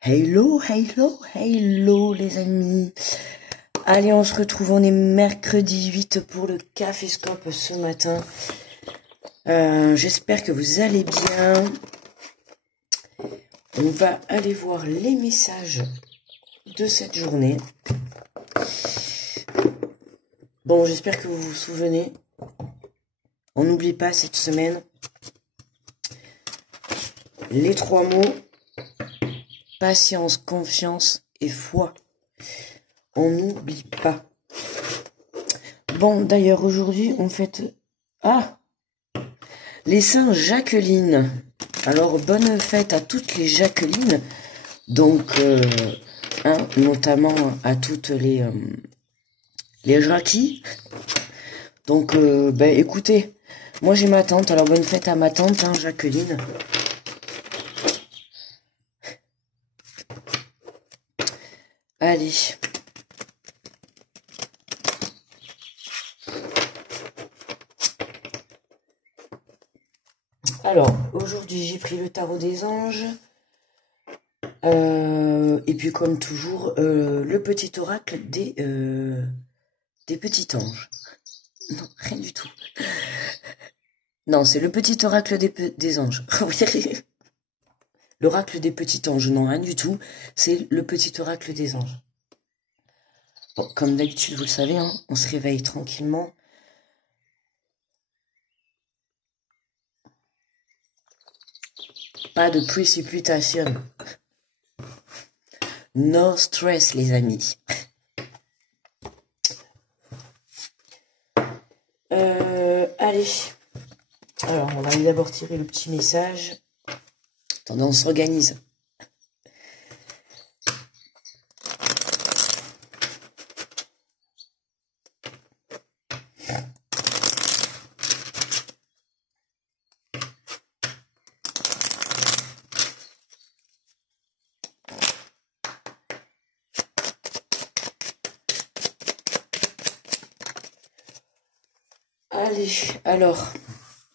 Hello, hello, hello les amis. Allez, on se retrouve, on est mercredi 8 pour le Caféscope ce matin. J'espère que vous allez bien. On va aller voir les messages de cette journée. Bon, j'espère que vous vous souvenez. On n'oublie pas cette semaine les 3 mots: patience, confiance et foi. On n'oublie pas. Bon, d'ailleurs, aujourd'hui, on fête... les Saints Jacqueline. Alors, bonne fête à toutes les Jacqueline. Donc, notamment à toutes les Jackie. Donc, écoutez, moi j'ai ma tante, alors bonne fête à ma tante, Jacqueline. Allez. Alors, aujourd'hui, j'ai pris le tarot des anges. Et puis, comme toujours, le petit oracle des petits anges. Non, rien du tout. Non, c'est le petit oracle des anges. L'oracle des petits anges, non, rien du tout. C'est le petit oracle des anges. Bon, comme d'habitude, vous le savez, on se réveille tranquillement. Pas de précipitation. No stress, les amis. Allez. Alors, on va aller d'abord tirer le petit message. Attendez, on s'organise. Allez, alors,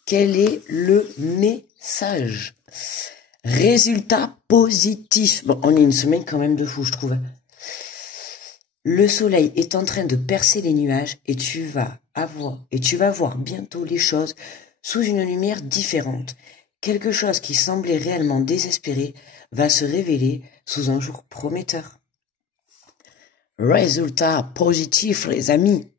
quel est le message? Résultat positif. Bon, on est une semaine quand même de fou, je trouve. Le soleil est en train de percer les nuages et tu vas voir bientôt les choses sous une lumière différente. Quelque chose qui semblait réellement désespéré va se révéler sous un jour prometteur. Résultat positif, les amis.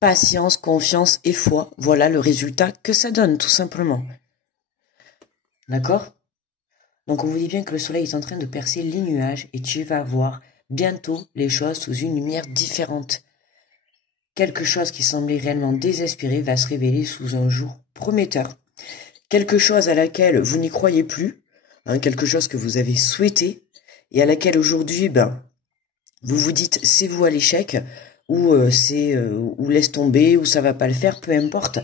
Patience, confiance et foi, voilà le résultat que ça donne, tout simplement. D'accord? Donc on vous dit bien que le soleil est en train de percer les nuages et tu vas voir bientôt les choses sous une lumière différente. Quelque chose qui semblait réellement désespéré va se révéler sous un jour prometteur. Quelque chose à laquelle vous n'y croyez plus, quelque chose que vous avez souhaité et à laquelle aujourd'hui, vous vous dites c'est vous à l'échec, ou ou laisse tomber, ou ça va pas le faire, peu importe.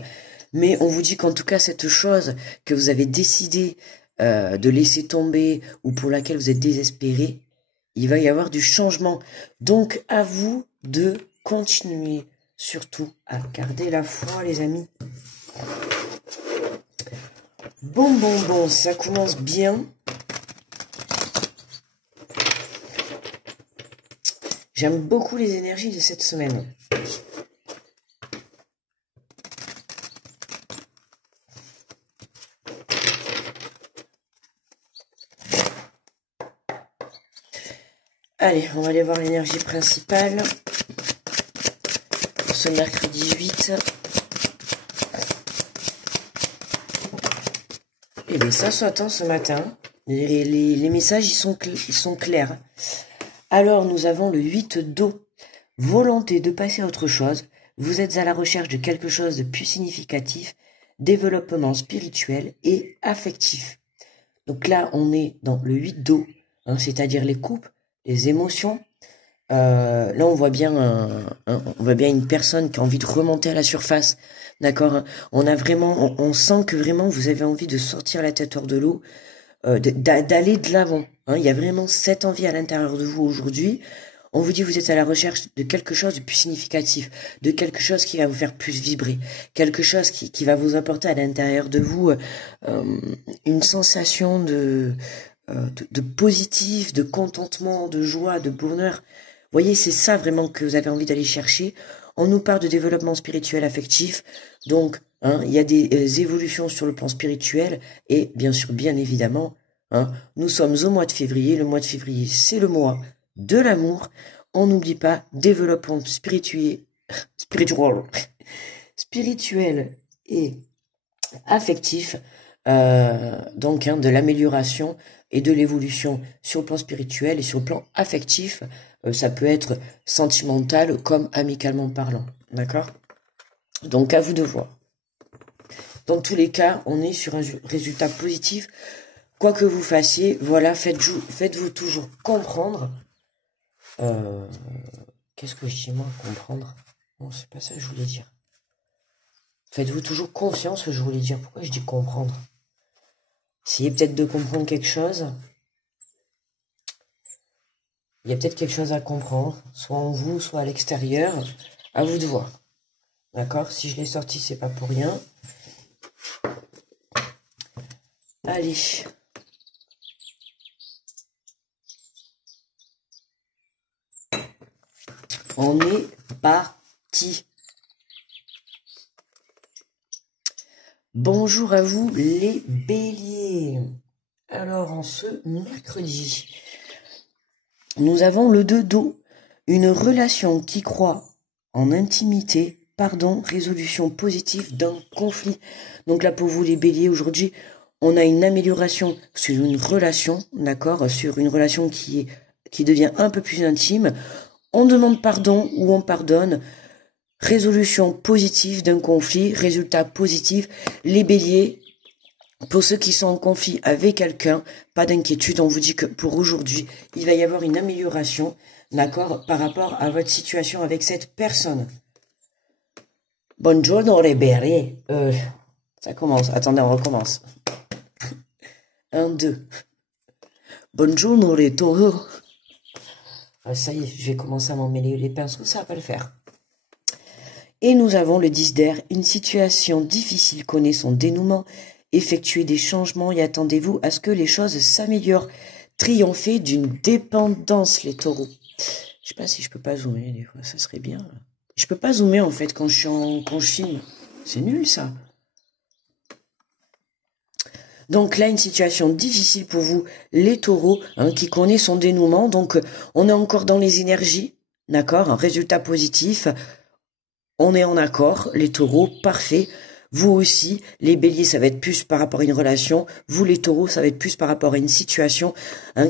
Mais on vous dit qu'en tout cas cette chose que vous avez décidé de laisser tomber ou pour laquelle vous êtes désespéré, il va y avoir du changement. Donc à vous de continuer surtout à garder la foi, les amis. Bon, ça commence bien. J'aime beaucoup les énergies de cette semaine. Allez, on va aller voir l'énergie principale pour ce mercredi 8. Eh bien, ça saute ce matin. Les messages, ils sont clairs. Alors, nous avons le 8 d'eau. Volonté de passer à autre chose. Vous êtes à la recherche de quelque chose de plus significatif. Développement spirituel et affectif. Donc là, on est dans le 8 d'eau, c'est-à-dire les couples, les émotions. Là, on voit bien une personne qui a envie de remonter à la surface. D'accord? On sent que vraiment vous avez envie de sortir la tête hors de l'eau, d'aller de l'avant. Il y a vraiment cette envie à l'intérieur de vous aujourd'hui. On vous dit vous êtes à la recherche de quelque chose de plus significatif, de quelque chose qui va vous faire plus vibrer, quelque chose qui va vous apporter à l'intérieur de vous une sensation de positif, de contentement, de joie, de bonheur. Vous voyez, c'est ça vraiment que vous avez envie d'aller chercher. On nous parle de développement spirituel affectif, donc il y a des évolutions sur le plan spirituel, et bien sûr, bien évidemment, nous sommes au mois de février. Le mois de février, c'est le mois de l'amour. On n'oublie pas, développement spirituel et affectif, donc de l'amélioration et de l'évolution sur le plan spirituel et sur le plan affectif. Ça peut être sentimental comme amicalement parlant, d'accord? Donc à vous de voir. Dans tous les cas, on est sur un résultat positif. Quoi que vous fassiez, voilà, faites-vous toujours comprendre. Qu'est-ce que je dis moi, comprendre? Non, c'est pas ça que je voulais dire. Faites-vous toujours confiance, je voulais dire. Pourquoi je dis comprendre? Essayez peut-être de comprendre quelque chose. Il y a peut-être quelque chose à comprendre, soit en vous, soit à l'extérieur. À vous de voir. D'accord? Si je l'ai sorti, c'est pas pour rien. Allez. On est parti. Bonjour à vous les béliers. Alors en ce mercredi, nous avons le 2 d'eau, une relation qui croit en intimité, pardon, résolution positive d'un conflit. Donc là pour vous les béliers aujourd'hui, on a une amélioration sur une relation, d'accord, sur une relation qui devient un peu plus intime. On demande pardon ou on pardonne. Résolution positive d'un conflit, résultat positif. Les béliers, pour ceux qui sont en conflit avec quelqu'un, pas d'inquiétude, on vous dit que pour aujourd'hui, il va y avoir une amélioration, d'accord, par rapport à votre situation avec cette personne. Buongiorno les béliers. Ça commence, attendez, on recommence. 1, 2. Bonjour les taureaux. Ça y est, je vais commencer à m'emmêler les pinceaux, ça va pas le faire. Et nous avons le 10 d'air, une situation difficile connaît son dénouement, effectuez des changements et attendez-vous à ce que les choses s'améliorent. Triompher d'une dépendance, les taureaux. Je sais pas si je peux pas zoomer, des fois, ça serait bien. Je peux pas zoomer en fait quand je filme. C'est nul ça. Donc là, une situation difficile pour vous, les taureaux, qui connaît son dénouement. Donc on est encore dans les énergies, d'accord, un résultat positif. On est en accord, les taureaux, parfait. Vous aussi, les béliers, ça va être plus par rapport à une relation. Vous, les taureaux, ça va être plus par rapport à une situation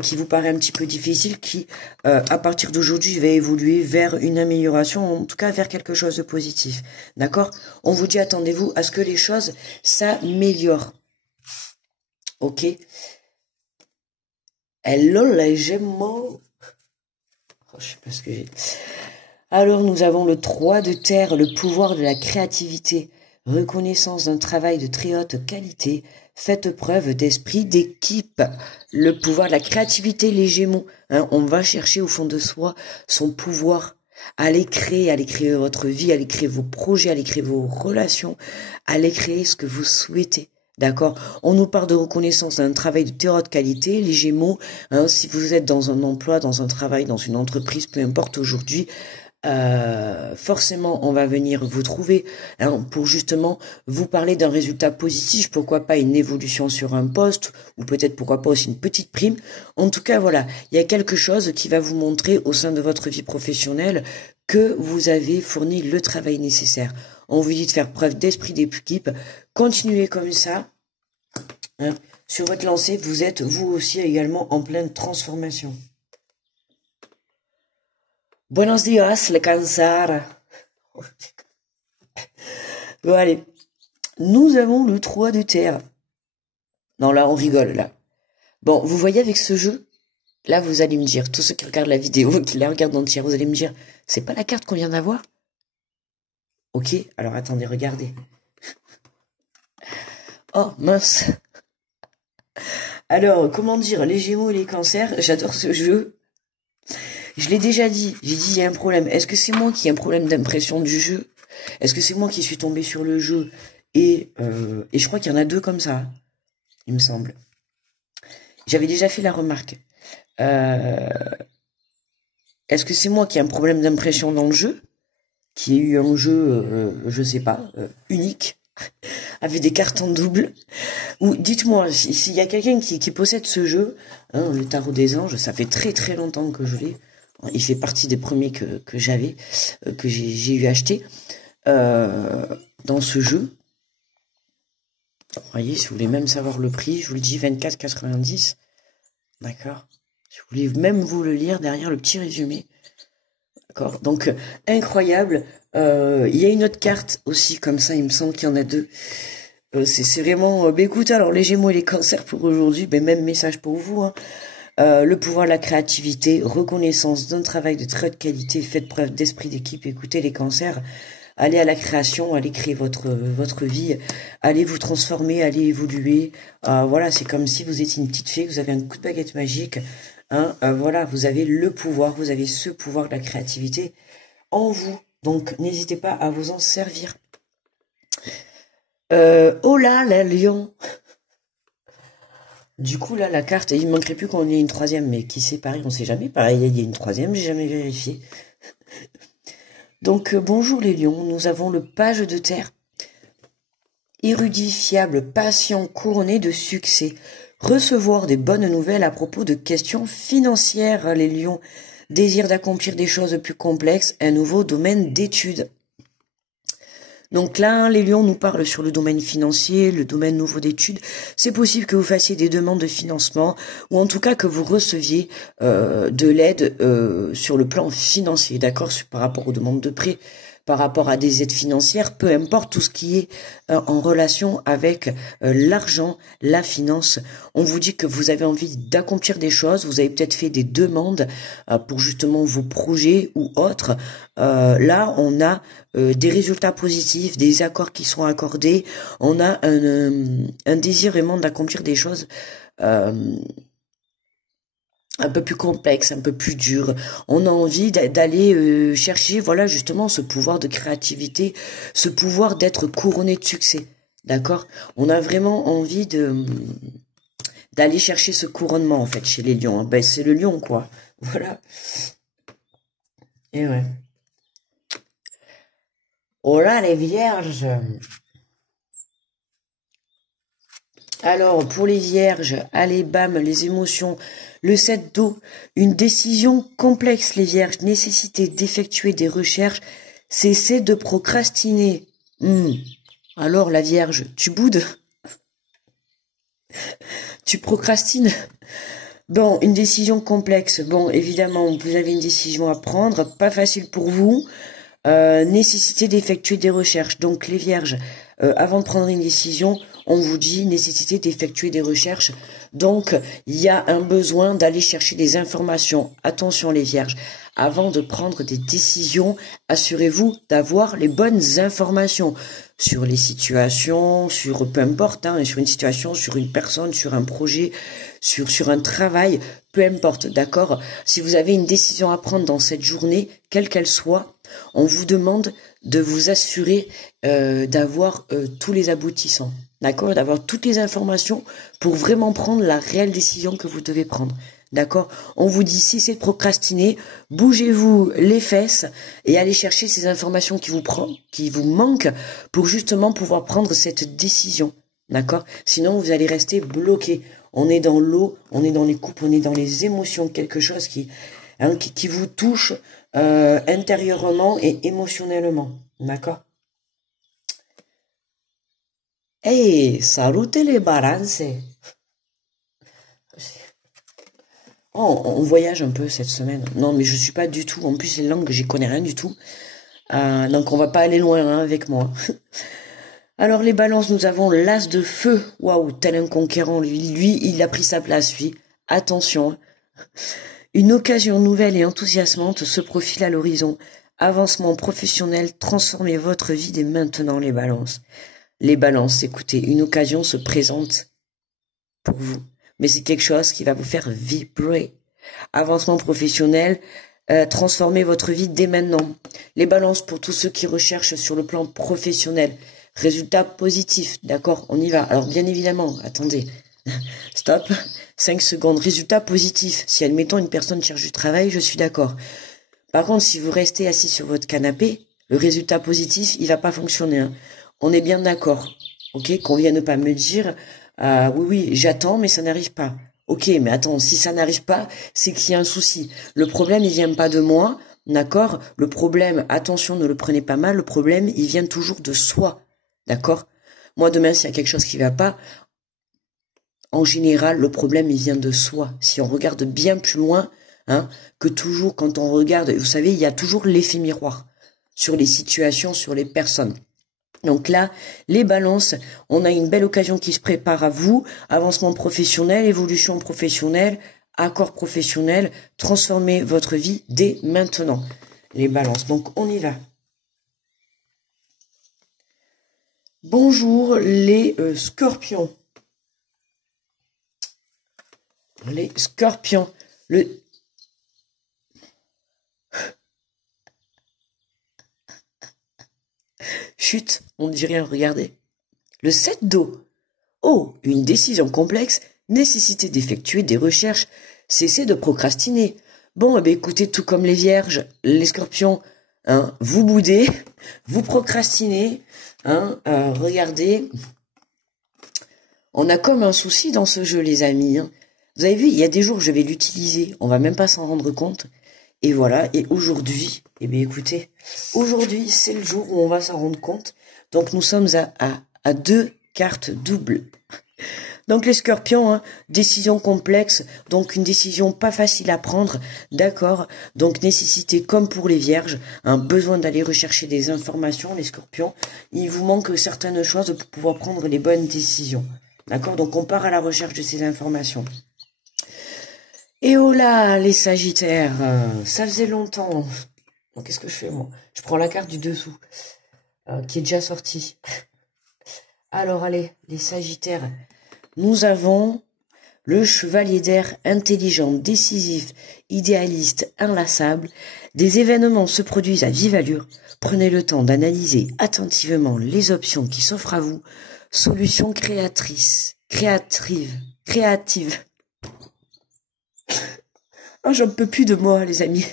qui vous paraît un petit peu difficile, qui, à partir d'aujourd'hui, va évoluer vers une amélioration, en tout cas vers quelque chose de positif. D'accord? On vous dit, attendez-vous à ce que les choses s'améliorent. Ok? Hello, les Gémeaux. Oh, je sais pas ce que j'ai... Alors nous avons le 3 de terre, le pouvoir de la créativité, reconnaissance d'un travail de très haute qualité, faites preuve d'esprit d'équipe, le pouvoir de la créativité, les Gémeaux, on va chercher au fond de soi son pouvoir, allez créer votre vie, allez créer vos projets, allez créer vos relations, allez créer ce que vous souhaitez. D'accord? On nous parle de reconnaissance d'un travail de très haute qualité, les Gémeaux, si vous êtes dans un emploi, dans un travail, dans une entreprise, peu importe aujourd'hui, forcément on va venir vous trouver pour justement vous parler d'un résultat positif, pourquoi pas une évolution sur un poste, ou peut-être pourquoi pas aussi une petite prime. En tout cas voilà, il y a quelque chose qui va vous montrer au sein de votre vie professionnelle que vous avez fourni le travail nécessaire. On vous dit de faire preuve d'esprit d'équipe, continuez comme ça. Sur votre lancée, vous êtes vous aussi également en pleine transformation. Buenos días, le cancer. Bon, allez. Nous avons le 3 de terre. Non, là, on rigole, là. Bon, vous voyez avec ce jeu, là, vous allez me dire, tous ceux qui regardent la vidéo, qui la regardent entière, vous allez me dire, c'est pas la carte qu'on vient d'avoir? Ok, alors attendez, regardez. Oh, mince. Alors, comment dire, les Gémeaux et les cancers, j'adore ce jeu. Je l'ai déjà dit, j'ai dit il y a un problème. Est-ce que c'est moi qui ai un problème d'impression du jeu? Est-ce que c'est moi qui suis tombé sur le jeu? Et je crois qu'il y en a 2 comme ça, il me semble. j'avais déjà fait la remarque. Est-ce que c'est moi qui ai un problème d'impression dans le jeu, qui ai eu un jeu, je sais pas, unique, avec des cartes en double? Ou dites-moi, s'il y a quelqu'un qui possède ce jeu, hein, le Tarot des Anges, ça fait très très longtemps que je l'ai. Il fait partie des premiers que j'avais, que j'ai eu acheté dans ce jeu. Vous voyez, si vous voulez même savoir le prix, je vous le dis, 24,90. D'accord. Si vous voulez même vous le lire derrière le petit résumé. D'accord. Donc, incroyable. Il y a une autre carte aussi, comme ça, il me semble qu'il y en a deux. C'est vraiment... écoute, alors, les Gémeaux et les Cancers pour aujourd'hui, même message pour vous, hein. Le pouvoir de la créativité, reconnaissance d'un travail de très haute qualité, faites preuve d'esprit d'équipe, écoutez les Cancers, allez à la création, allez créer votre vie, allez vous transformer, allez évoluer. Voilà, c'est comme si vous étiez une petite fée, vous avez un coup de baguette magique. Hein, voilà, vous avez le pouvoir, vous avez ce pouvoir de la créativité en vous. Donc, n'hésitez pas à vous en servir. Oh là, la lion. Du coup, là, la carte, il ne manquerait plus qu'on ait une troisième, mais qui sait, pareil, on sait jamais. Pareil, il y a une troisième, j'ai jamais vérifié. Donc, bonjour les lions, nous avons le page de terre. Érudit, fiable, patient, couronné de succès. Recevoir des bonnes nouvelles à propos de questions financières, les lions. Désir d'accomplir des choses plus complexes, un nouveau domaine d'études. Donc là, les lions nous parlent sur le domaine financier, le domaine nouveau d'études. C'est possible que vous fassiez des demandes de financement ou en tout cas que vous receviez de l'aide sur le plan financier, d'accord, par rapport aux demandes de prêt, par rapport à des aides financières, peu importe tout ce qui est en relation avec l'argent, la finance. On vous dit que vous avez envie d'accomplir des choses, vous avez peut-être fait des demandes pour justement vos projets ou autres. Là, on a des résultats positifs, des accords qui sont accordés. On a un désir vraiment d'accomplir des choses un peu plus complexes, un peu plus dures. On a envie d'aller chercher, voilà, justement, ce pouvoir de créativité, ce pouvoir d'être couronné de succès. D'accord? On a vraiment envie d'aller chercher ce couronnement, en fait, chez les lions. Ben, c'est le lion, quoi. Voilà. Et ouais. Oh là, les vierges. Alors, pour les vierges, allez, bam, les émotions. Le 7 d'eau, une décision complexe, les vierges. Nécessité d'effectuer des recherches. Cessez de procrastiner. Alors, la vierge, tu boudes? Tu procrastines? Bon, une décision complexe. Bon, évidemment, vous avez une décision à prendre. Pas facile pour vous. Nécessité d'effectuer des recherches. Donc les vierges, avant de prendre une décision, on vous dit nécessité d'effectuer des recherches. Donc il y a un besoin d'aller chercher des informations. Attention les vierges, avant de prendre des décisions, assurez-vous d'avoir les bonnes informations sur les situations, sur peu importe, hein, sur une situation, sur une personne, sur un projet, sur un travail, peu importe, d'accord? Si vous avez une décision à prendre dans cette journée, quelle qu'elle soit, on vous demande de vous assurer d'avoir tous les aboutissants, d'accord, d'avoir toutes les informations pour vraiment prendre la réelle décision que vous devez prendre, d'accord. On vous dit cessez de procrastiner, bougez-vous les fesses et allez chercher ces informations qui vous manquent pour justement pouvoir prendre cette décision, d'accord. Sinon vous allez rester bloqué. On est dans l'eau, on est dans les coupes, on est dans les émotions, quelque chose qui vous touche intérieurement et émotionnellement, d'accord. Hey, salute les balances. Oh, on voyage un peu cette semaine. Non, mais je suis pas du tout. En plus, les langues, j'y connais rien du tout. Donc, on va pas aller loin hein, avec moi. Alors, les balances, nous avons l'as de feu. Waouh, tel un conquérant. Lui, il a pris sa place, lui. Attention. Une occasion nouvelle et enthousiasmante se profile à l'horizon. Avancement professionnel, transformez votre vie dès maintenant, les balances. Les balances, écoutez, une occasion se présente pour vous. Mais c'est quelque chose qui va vous faire vibrer. Avancement professionnel, transformez votre vie dès maintenant. Les balances pour tous ceux qui recherchent sur le plan professionnel. Résultat positif, d'accord, on y va. Alors bien évidemment, attendez, stop, 5 secondes. Résultat positif. Si, admettons, une personne cherche du travail, je suis d'accord. Par contre, si vous restez assis sur votre canapé, le résultat positif, il va pas fonctionner. Hein. On est bien d'accord. Ok, qu'on vienne pas me dire, oui, j'attends, mais ça n'arrive pas. Ok, mais attends, si ça n'arrive pas, c'est qu'il y a un souci. Le problème, il vient pas de moi, d'accord? Le problème, attention, ne le prenez pas mal, le problème, il vient toujours de soi, d'accord? Moi, demain, s'il y a quelque chose qui va pas, en général, le problème, il vient de soi. Si on regarde bien plus loin, hein, que toujours quand on regarde, vous savez, il y a toujours l'effet miroir sur les situations, sur les personnes. Donc là, les balances, on a une belle occasion qui se prépare à vous, avancement professionnel, évolution professionnelle, accord professionnel, transformez votre vie dès maintenant. Les balances, donc on y va. Bonjour les scorpions. Les scorpions. Chut, on ne dit rien, regardez. Le 7 d'eau. Oh, une décision complexe, nécessité d'effectuer des recherches, cessez de procrastiner. Bon, eh bien, écoutez, tout comme les vierges, les scorpions, hein, vous boudez, vous procrastinez, hein, regardez. On a comme un souci dans ce jeu, les amis. Hein. Vous avez vu, il y a des jours, je vais l'utiliser, on va même pas s'en rendre compte. Et voilà, et aujourd'hui, eh bien écoutez, aujourd'hui c'est le jour où on va s'en rendre compte. Donc nous sommes à 2 cartes doubles. Donc les scorpions, hein, décision complexe, donc une décision pas facile à prendre, d'accord. Donc nécessité comme pour les vierges, un besoin d'aller rechercher des informations, les scorpions. Il vous manque certaines choses pour pouvoir prendre les bonnes décisions, d'accord. Donc on part à la recherche de ces informations. Et oh là, les sagittaires, ça faisait longtemps. Bon, qu'est-ce que je fais, moi? Je prends la carte du dessous, qui est déjà sortie. Alors, allez, les sagittaires. Nous avons le chevalier d'air intelligent, décisif, idéaliste, inlassable. Des événements se produisent à vive allure. Prenez le temps d'analyser attentivement les options qui s'offrent à vous. Solutions créatrices, créatives. Ah, j'en peux plus de moi, les amis.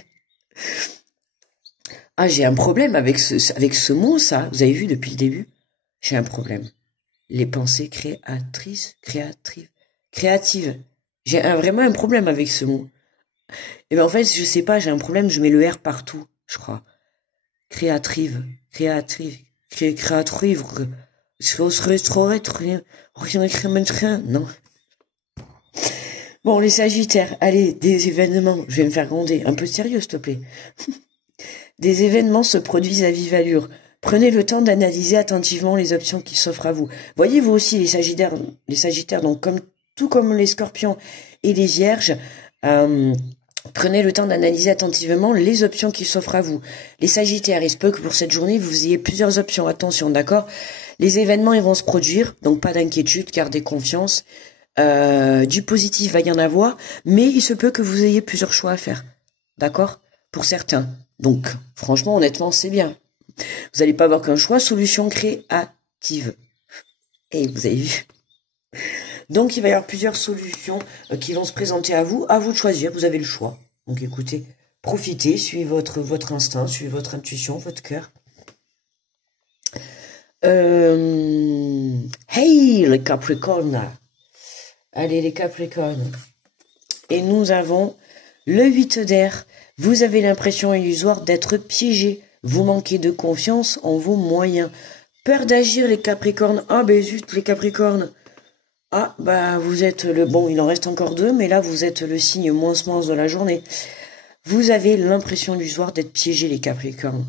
Ah, j'ai un problème avec ce mot, ça. Vous avez vu depuis le début? J'ai un problème. Les pensées créatives. J'ai vraiment un problème avec ce mot. Et ben en fait, je sais pas, j'ai un problème, je mets le R partout, je crois. Créatrive. Non. Bon, les sagittaires, allez, des événements, je vais me faire gronder. Un peu sérieux, s'il te plaît. Des événements se produisent à vive allure. Prenez le temps d'analyser attentivement les options qui s'offrent à vous. Voyez vous aussi les sagittaires, donc tout comme les scorpions et les vierges, prenez le temps d'analyser attentivement les options qui s'offrent à vous. Les sagittaires, il se peut que pour cette journée, vous ayez plusieurs options. Attention, d'accord? Les événements, ils vont se produire, donc pas d'inquiétude, gardez confiance. Du positif va y en avoir, mais il se peut que vous ayez plusieurs choix à faire. D'accord? Pour certains. Donc, franchement, honnêtement, c'est bien. Vous n'allez pas avoir qu'un choix, solution créative. Et vous avez vu. Donc, il va y avoir plusieurs solutions qui vont se présenter à vous de choisir. Vous avez le choix. Donc, écoutez, profitez, suivez votre instinct, suivez votre intuition, votre cœur. Hey, les Capricornes. Allez, les Capricornes. Et nous avons le 8 d'air. Vous avez l'impression illusoire d'être piégé. Vous manquez de confiance en vos moyens. Peur d'agir, les Capricornes. Ah, ben zut, les Capricornes. Ah, bah, vous êtes bon, il en reste encore 2, mais là, vous êtes le signe moins de la journée. Vous avez l'impression illusoire d'être piégé, les Capricornes.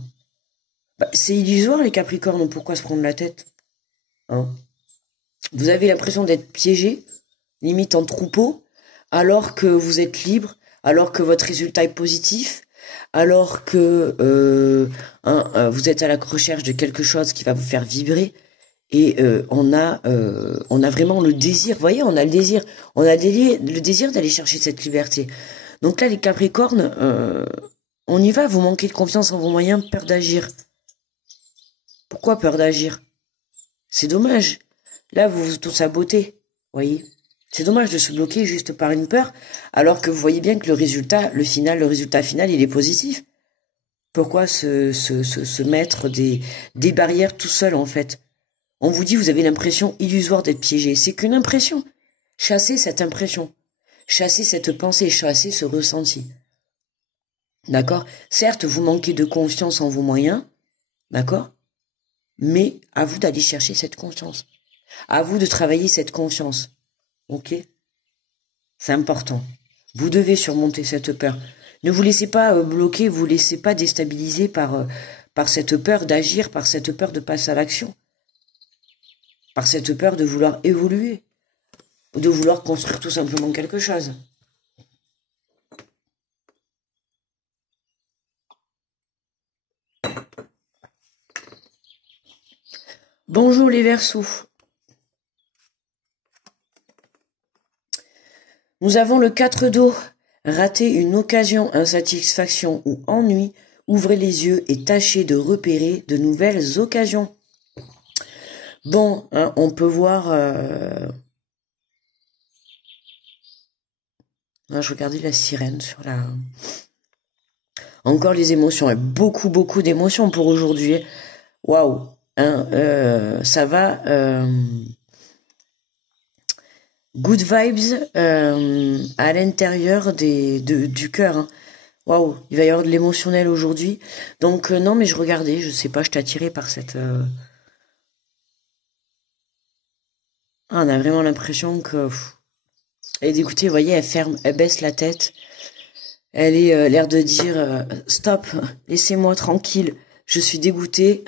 Bah, c'est illusoire, les Capricornes. Pourquoi se prendre la tête? Hein? Vous avez l'impression d'être piégé, limite en troupeau, alors que vous êtes libre, alors que votre résultat est positif, alors que vous êtes à la recherche de quelque chose qui va vous faire vibrer, et on a vraiment le désir, vous voyez, on a le désir d'aller chercher cette liberté. Donc là, les Capricornes, on y va, vous manquez de confiance en vos moyens, peur d'agir. Pourquoi peur d'agir? C'est dommage. Là, vous vous tout sabotez, voyez. C'est dommage de se bloquer juste par une peur, alors que vous voyez bien que le résultat final, il est positif. Pourquoi se mettre des barrières tout seul, en fait? On vous dit, vous avez l'impression illusoire d'être piégé. C'est qu'une impression. Chassez cette impression. Chassez cette pensée, chassez ce ressenti. D'accord? Certes, vous manquez de confiance en vos moyens, d'accord? Mais à vous d'aller chercher cette confiance. À vous de travailler cette confiance. Ok? C'est important. Vous devez surmonter cette peur. Ne vous laissez pas bloquer, vous laissez pas déstabiliser par cette peur d'agir, par cette peur de passer à l'action, par cette peur de vouloir évoluer, de vouloir construire tout simplement quelque chose. Bonjour les Verseaux. Nous avons le 4 d'eau. Rater une occasion, insatisfaction ou ennui, ouvrez les yeux et tâchez de repérer de nouvelles occasions. Bon, hein, on peut voir... je regardais la sirène sur la... Encore les émotions, et beaucoup d'émotions pour aujourd'hui. Waouh, hein, ça va... Good vibes à l'intérieur du cœur. Hein. Waouh, il va y avoir de l'émotionnel aujourd'hui. Donc non, mais je regardais, je sais pas, je t'ai attiré par cette... Ah, on a vraiment l'impression que... Et d'écouter, vous voyez, elle baisse la tête. Elle est l'air de dire stop, laissez-moi tranquille, je suis dégoûtée,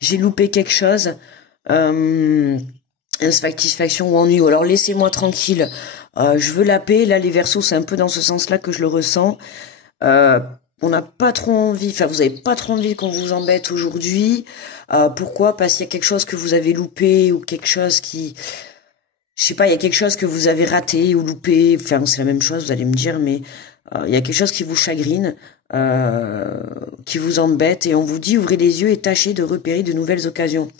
j'ai loupé quelque chose. Insatisfaction ou ennui, ou alors laissez-moi tranquille, je veux la paix. Là les Verseaux, c'est un peu dans ce sens-là que je le ressens. On n'a pas trop envie, enfin vous avez pas trop envie qu'on vous embête aujourd'hui. Pourquoi? Parce qu'il y a quelque chose que vous avez loupé, ou quelque chose qui... Je sais pas, il y a quelque chose que vous avez raté ou loupé, enfin c'est la même chose, vous allez me dire, mais il y a quelque chose qui vous chagrine, qui vous embête, et on vous dit ouvrez les yeux et tâchez de repérer de nouvelles occasions.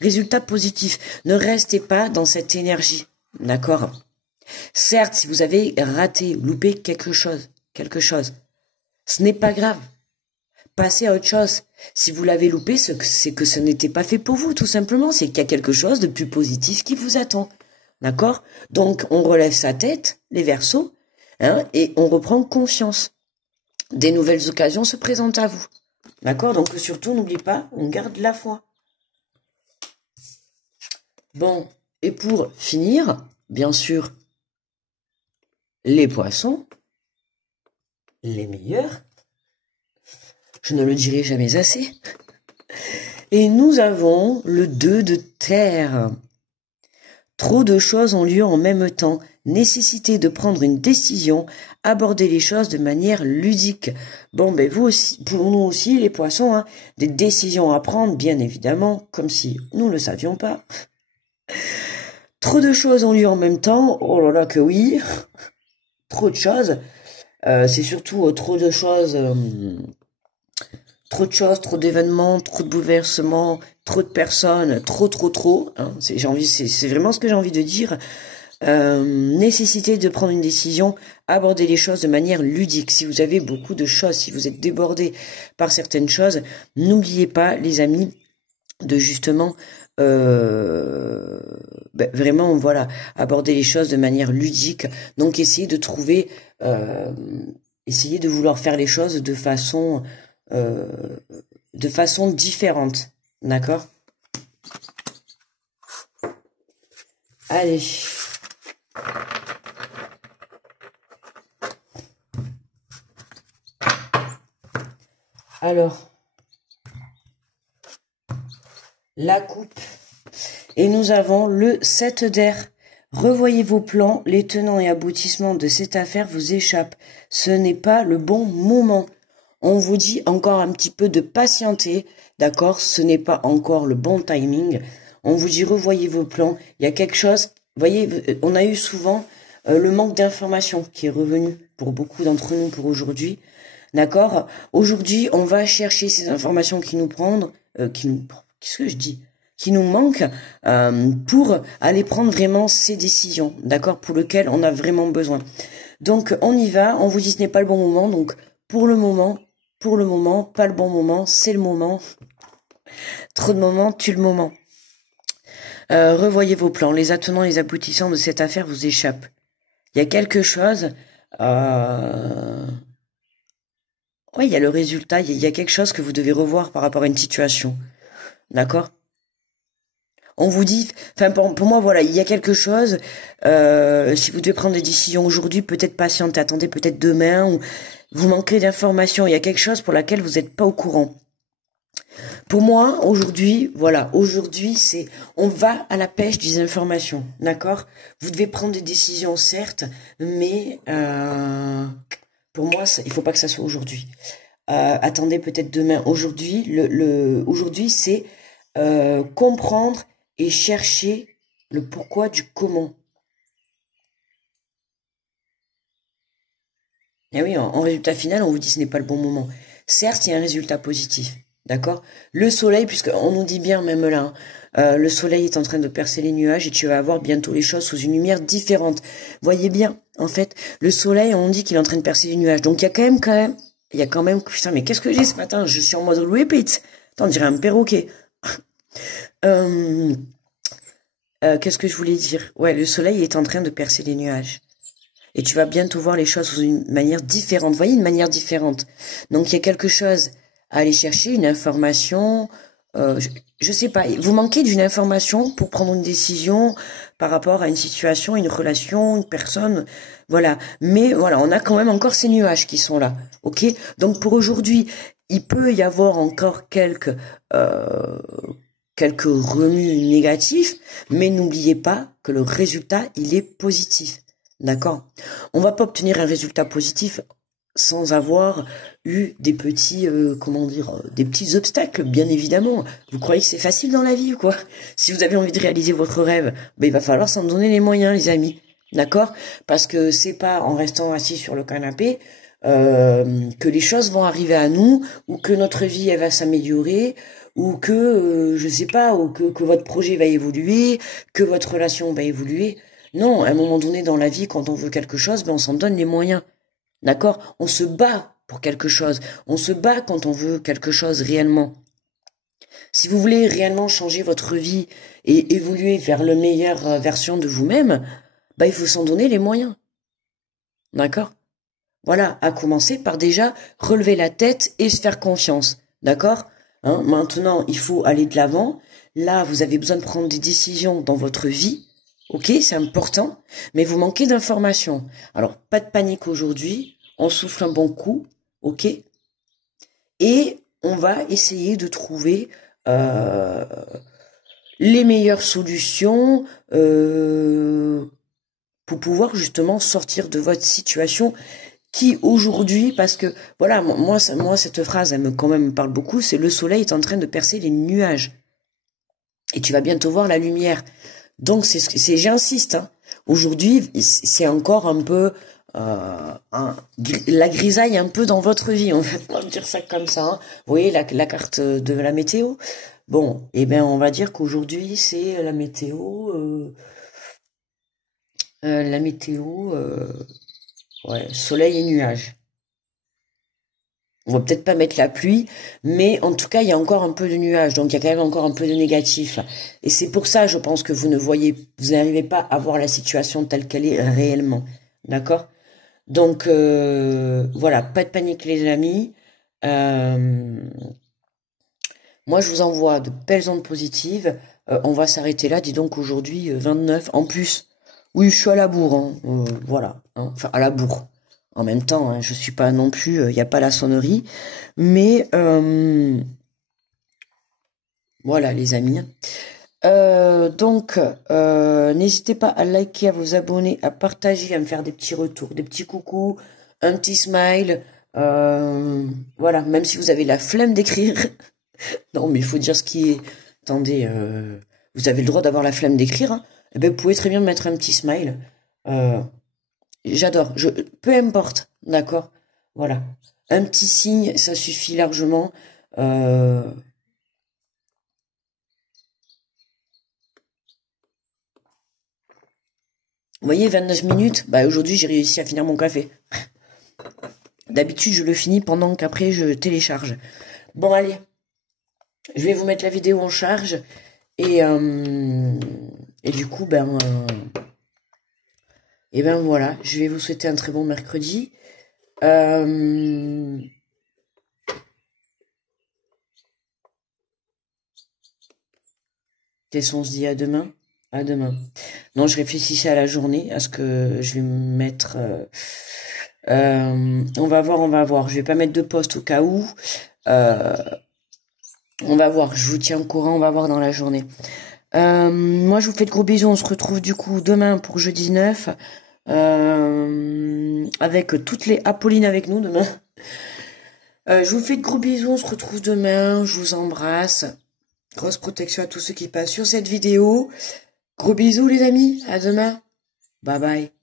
Résultat positif, ne restez pas dans cette énergie, d'accord? Certes, si vous avez raté, loupé quelque chose, ce n'est pas grave. Passez à autre chose. Si vous l'avez loupé, c'est que ce n'était pas fait pour vous, tout simplement. C'est qu'il y a quelque chose de plus positif qui vous attend. D'accord? Donc, on relève sa tête, les Verseaux, hein, et on reprend confiance. Des nouvelles occasions se présentent à vous. D'accord? Donc, surtout, n'oubliez pas, on garde la foi. Bon, et pour finir, bien sûr, les Poissons, les meilleurs, je ne le dirai jamais assez. Et nous avons le 2 de terre. Trop de choses ont lieu en même temps. Nécessité de prendre une décision. Aborder les choses de manière ludique. Bon, ben vous aussi, pour nous aussi, les Poissons, hein, des décisions à prendre, bien évidemment, comme si nous ne le savions pas. Trop de choses ont lieu en même temps. Oh là là, que oui. Trop de choses. C'est surtout trop de choses... trop d'événements, trop de bouleversements, trop de personnes, trop, hein, c'est vraiment ce que j'ai envie de dire. Nécessité de prendre une décision, aborder les choses de manière ludique. Si vous avez beaucoup de choses, si vous êtes débordé par certaines choses, n'oubliez pas, les amis, de justement vraiment, voilà, aborder les choses de manière ludique. Donc essayez de trouver, essayez de vouloir faire les choses de façon différente, d'accord? Allez. Alors, la coupe. Et nous avons le 7 d'air. Revoyez vos plans, les tenants et aboutissements de cette affaire vous échappent. Ce n'est pas le bon moment. On vous dit encore un petit peu de patienter, d'accord? Ce n'est pas encore le bon timing. On vous dit revoyez vos plans. Il y a quelque chose, vous voyez, on a eu souvent le manque d'informations qui est revenu pour beaucoup d'entre nous pour aujourd'hui, d'accord? Aujourd'hui, on va chercher ces informations qui nous prennent, qu'est-ce que je dis? qui nous manque pour aller prendre vraiment ces décisions, d'accord, pour lesquelles on a vraiment besoin. Donc on y va, on vous dit ce n'est pas le bon moment, donc pour le moment, pas le bon moment, c'est le moment. Trop de moments tue le moment. Revoyez vos plans, les attenants, les aboutissants de cette affaire vous échappent. Il y a quelque chose... Oui, il y a le résultat, il y a quelque chose que vous devez revoir par rapport à une situation. D'accord? On vous dit, enfin pour moi voilà, il y a quelque chose, si vous devez prendre des décisions aujourd'hui, peut-être patienter, attendez peut-être demain, ou vous manquez d'informations, il y a quelque chose pour laquelle vous n'êtes pas au courant. Pour moi, aujourd'hui, voilà, aujourd'hui c'est, on va à la pêche des informations, d'accord? Vous devez prendre des décisions certes, mais pour moi, il faut pas que ça soit aujourd'hui. Attendez peut-être demain. Aujourd'hui, aujourd'hui c'est comprendre et chercher le pourquoi du comment. Et oui, en résultat final, on vous dit ce n'est pas le bon moment. Certes, il y a un résultat positif, d'accord? Le soleil, puisque on nous dit bien même là, le soleil est en train de percer les nuages et tu vas voir bientôt les choses sous une lumière différente. Voyez bien, en fait, le soleil, on dit qu'il est en train de percer les nuages. Donc il y a il y a quand même, putain, mais qu'est-ce que j'ai ce matin? Je suis en mode repeat. Attends, on dirait un perroquet. Qu'est-ce que je voulais dire? Ouais, le soleil est en train de percer les nuages. Et tu vas bientôt voir les choses sous une manière différente. Vous voyez, une manière différente. Donc, il y a quelque chose à aller chercher, une information. Je sais pas, vous manquez d'une information pour prendre une décision par rapport à une situation, une relation, une personne. Voilà. Mais voilà, on a quand même encore ces nuages qui sont là. Ok? Donc, pour aujourd'hui, il peut y avoir encore quelques remues négatifs, mais n'oubliez pas que le résultat, il est positif. D'accord? On va pas obtenir un résultat positif sans avoir eu des petits, comment dire, des petits obstacles, bien évidemment. Vous croyez que c'est facile dans la vie ou quoi? Si vous avez envie de réaliser votre rêve, ben, il va falloir s'en donner les moyens, les amis. D'accord? Parce que c'est pas en restant assis sur le canapé que les choses vont arriver à nous, ou que notre vie elle va s'améliorer, ou que je sais pas, ou que votre projet va évoluer, que votre relation va évoluer. Non, à un moment donné dans la vie, quand on veut quelque chose, ben on s'en donne les moyens. D'accord? On se bat pour quelque chose. On se bat quand on veut quelque chose réellement. Si vous voulez réellement changer votre vie et évoluer vers la meilleure version de vous-même, ben il faut s'en donner les moyens. D'accord? Voilà, à commencer par déjà relever la tête et se faire confiance. D'accord? Hein, maintenant, il faut aller de l'avant. Là, vous avez besoin de prendre des décisions dans votre vie. Ok, c'est important, mais vous manquez d'informations. Alors, pas de panique aujourd'hui. On souffle un bon coup. Ok? Et on va essayer de trouver les meilleures solutions pour pouvoir justement sortir de votre situation qui aujourd'hui, parce que voilà, moi cette phrase, elle me quand même me parle beaucoup, c'est le soleil est en train de percer les nuages et tu vas bientôt voir la lumière. Donc c'est j'insiste, hein. Aujourd'hui c'est encore un peu la grisaille un peu dans votre vie, on va dire ça comme ça. Hein. Vous voyez la carte de la météo. Bon, eh ben on va dire qu'aujourd'hui c'est la météo. Ouais, soleil et nuages. On va peut-être pas mettre la pluie, mais en tout cas, il y a encore un peu de nuages, donc il y a quand même encore un peu de négatif. Et c'est pour ça, je pense que vous n'arrivez pas à voir la situation telle qu'elle est réellement. D'accord? Donc, voilà, pas de panique les amis. Euh, Moi, je vous envoie de belles ondes positives. On va s'arrêter là, dis donc aujourd'hui 29. En plus, oui, je suis à la bourre, hein, voilà, hein, enfin à la bourre. En même temps, hein, je suis pas non plus, il n'y a pas la sonnerie, mais voilà les amis. Donc, n'hésitez pas à liker, à vous abonner, à partager, à me faire des petits retours, des petits coucous, un petit smile. Voilà, même si vous avez la flemme d'écrire. Non, mais il faut dire ce qui est. Attendez, vous avez le droit d'avoir la flemme d'écrire. Hein. Eh ben, vous pouvez très bien mettre un petit smile. Euh, J'adore. Peu importe, d'accord. Voilà, un petit signe, ça suffit largement. Euh, Vous voyez, 29 minutes, bah aujourd'hui j'ai réussi à finir mon café. D'habitude je le finis pendant qu'après je télécharge. Bon allez, je vais vous mettre la vidéo en charge et du coup et ben voilà, je vais vous souhaiter un très bon mercredi. Qu'est-ce qu'on se dit à demain? À demain. Non, je réfléchissais à la journée, à ce que je vais me mettre. On va voir, on va voir. Je vais pas mettre de poste au cas où. On va voir. Je vous tiens au courant. On va voir dans la journée. Moi, je vous fais de gros bisous. On se retrouve du coup demain pour jeudi 9. Avec toutes les Apollines avec nous demain. Je vous fais de gros bisous. On se retrouve demain. Je vous embrasse. Grosse protection à tous ceux qui passent sur cette vidéo. Gros bisous les amis. À demain. Bye bye.